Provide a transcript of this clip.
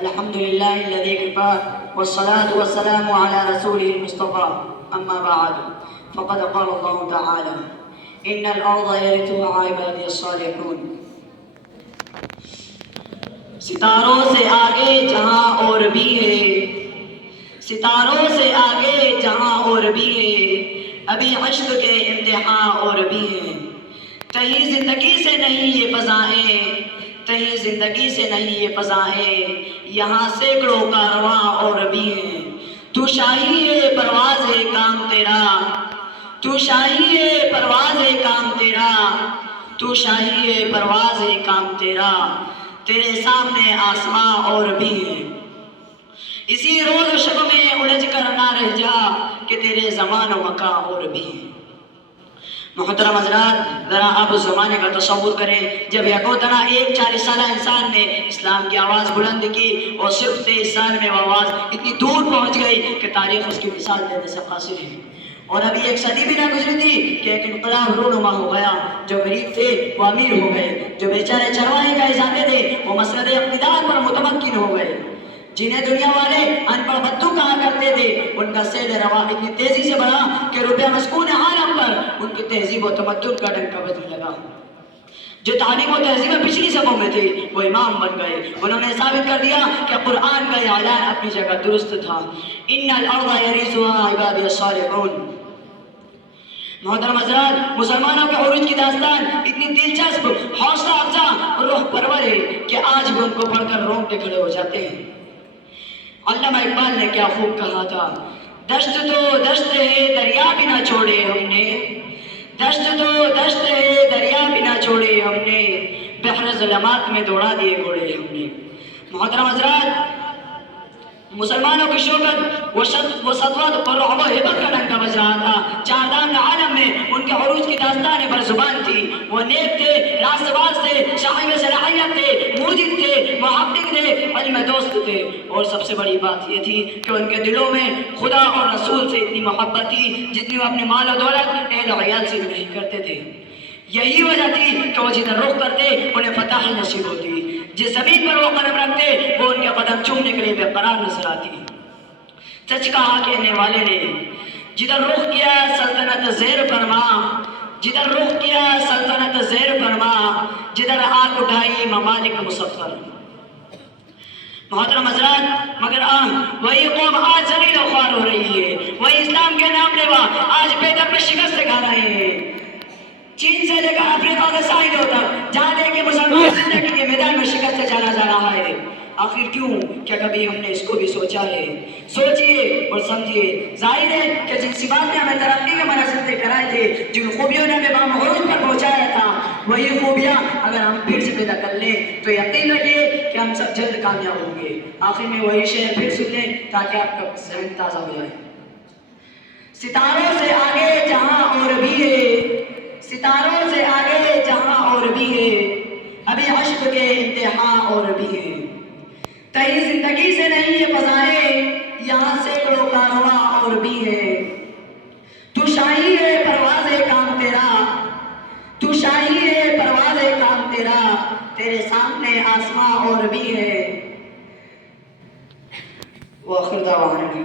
الحمد لله الذي كفى والصلاة والسلام على رسوله المصطفى أما بعد فقد قال الله تعالى إن الأرض يرثها عبادي الصالحون. ستاروں سے آگے جہاں اور بھی ہے، ستاروں سے آگے جہاں اور بھی ہے، ابھی عشق کے امتحان اور بھی ہیں. تہی زندگی سے نہیں یہ فضائیں، تہی زندگی سے نہیں یہ فضائیں، یہاں سینکڑوں کارواں اور بھی ہیں. تو شاہی ہے پرواز ہے کام تیرا، تو شاہی ہے پرواز ہے کام تیرا، تو شاہی ہے پرواز ہے کام تیرا، تیرے سامنے آسماں اور بھی ہیں. اسی روز و شب میں الجھ کر نہ رہ جا کہ تیرے زمان و مکان اور بھی ہیں. محترم حضرات، ذرا آپ اس زمانے کا تصور کریں جب یکوتنا ایک 40 سالہ انسان نے اسلام کی آواز بلند کی اور صرف 23 سال میں وہ آواز اتنی دور پہنچ گئی کہ تاریخ اس کی مثال دینے سے قاصر ہے. اور ابھی ایک صدی بھی نہ گزری تھی کہ ایک انقلاب رونما ہو گیا. جو غریب تھے وہ امیر ہو گئے، جو بیچارے چرواہے کا جاتے تھے وہ مسند اقتدار پر متمکن ہو گئے. جنہیں دنیا والے ان پڑھ بدو کہا کرتے تھے، ان کا سیل روا اتنی تیزی سے بڑھا کہ روپیہ مسکون عالم پر ان کی تہذیب و تمدن کا ڈنکا بجنے لگا. جو تعلیم و تہذیب میں پچھلی صفوں میں تھے وہ امام بن گئے. انہوں نے ثابت کر دیا کہ قرآن کا یہ اعلان اپنی جگہ درست تھا، ان الارض یرثها عبادی الصالحون. محترم حضرات، مسلمانوں کے عروج کی داستان اتنی دلچسپ، حوصلہ افزا اور روح پرور ہے کہ آج بھی ان کو پڑھ کر رونگٹے کھڑے ہو جاتے ہیں. علامہ اقبال نے کیا خوب کہا تھا، دشت تو دشت ہے دریا بھی نہ چھوڑے ہم نے، دشت تو دشت ہے دریا بھی نہ چھوڑے ہم نے، بحر ظلمات میں دوڑا دیے گھوڑے ہم نے. محترم حضرات، مسلمانوں کی شوکت و سطوت اور رعب و ہیبت کا ڈنکا بج رہا تھا. چاردان عالم میں ان کے عروج کی داستان بر زبان تھی. وہ نیک تھے، راست باز تھے، صاحب صلاحیت تھے، موجد تھے، محقق تھے، علم دوست تھے. اور سب سے بڑی بات یہ تھی کہ ان کے دلوں میں خدا اور رسول سے اتنی محبت تھی جتنی وہ اپنے مال و دولت اہل و عیال سے نہیں کرتے تھے. یہی وجہ تھی کہ وہ جدھر رخ کرتے انہیں فتح نصیب ہوتی، جس زمین پر وہ قدم رکھتے وہ ان کے قدم چومنے کے لیے بے قرار نظر آتی. سچ کہا کہنے والے نے، جدھر رخ کیا سلطنت زیر فرما، جدھر رخ کیا سلطنت زیر فرما، جدھر آنکھ اٹھائی ممالک مسفر. محترم حضرات، مگر وہی قوم آج ذلیل و خوار ہو رہی ہے، وہی اسلام کے نام لیوا آج بے در میں شکست سے کھا رہے ہیں. چین سے لے کر افریقہ کے ساحلوں تک جہاں لے کے مسلمان زندگی کے میدان میں شکست سے جانا جا رہا ہے. آخر کیوں؟ کیا کبھی ہم نے اس کو بھی سوچا ہے؟ سوچئے اور سمجھیے. ظاہر ہے کہ جن صفات نے ہمیں ترقی کے مناظر سے کرائے تھے، جن خوبیوں نے ہمیں بامعروج پر پہنچایا تھا، وہی خوبیاں اگر ہم پھر سے پیدا کر لیں تو یقین رکھیے کہ ہم سب جلد کامیاب ہوں گے. آخر میں وہی شعر پھر سن لیں تاکہ آپ کا ذہن تازہ ہو جائے. ستاروں سے آگے جہاں اور بھی ہے، ستاروں سے آگے جہاں اور بھی ہے، ابھی عشق کے امتحان اور بھی ہے. تہی زندگی سے نہیں یہ فضائیں، یہاں سینکڑوں کارواں اور بھی ہے. تو شاہی ہے پرواز کام تیرا، تو شاہی ہے پرواز کام تیرا، تیرے سامنے آسماں اور بھی ہے. وآخر دعوانا